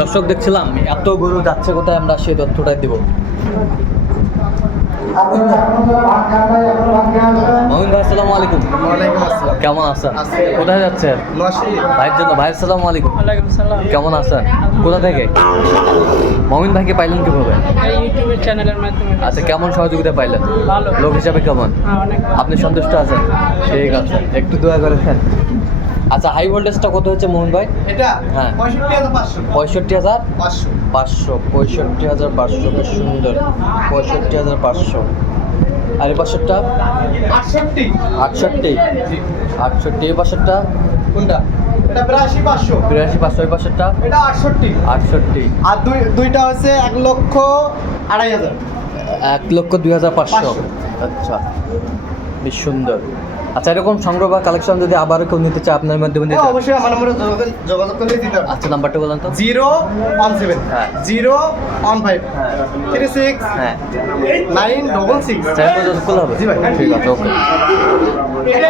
দর্শক দেখছিলাম এত গরু যাচ্ছে কোথায়, আমরা সেই তথ্যটাই দেব। মমিন ভাই আসসালামু আলাইকুম। ওয়ালাইকুম আসসালাম। কেমন আছেন? কোথায় যাচ্ছেন? ভাইয়ের জন্য। ভাই আসসালামু আলাইকুম। ওয়ালাইকুম সালাম। কেমন আছেন? কোথা থেকে? মমিন ভাইকে পাইলেন কিভাবে? এই ইউটিউবের চ্যানেলের মাধ্যমে। আচ্ছা, কেমন সহযোগিতা পাইলেন? ভালো। লোক হিসাবে কেমন? হ্যাঁ, অনেক ভালো। আপনি সন্তুষ্ট আছেন? ঠিক আছে, একটু দোয়া করে দেন। আচ্ছা, হাই ভোল্টেজটা কত হচ্ছে মোহন ভাই? এটা হ্যাঁ। 65,500 65,500 500 65,500 বেশ সুন্দর। 65,500। আর এই পাশেরটা 68 68 68। এই পাশেরটা কোনটা? এটা 82,500 82,500। এই পাশেরটা এটা 68 68। আর দুইটা হচ্ছে 1,02,500 1,02,500। আচ্ছা, বেশ সুন্দর। আচ্ছা, এরকম সংগ্রহ বা কালেকশন যদি আবার কেউ নিতে চায় আপনার মাধ্যমে নিতে হ্যাঁ, অবশ্যই আমার নম্বরে যোগাযোগ করলে দিতে হবে। আচ্ছা, নাম্বারটা বলেন তো। 017 হ্যাঁ। 015 হ্যাঁ 36 হ্যাঁ 966 চ্যানেল খোলা হবে। জি ভাই। ঠিক আছে, ওকে। এটা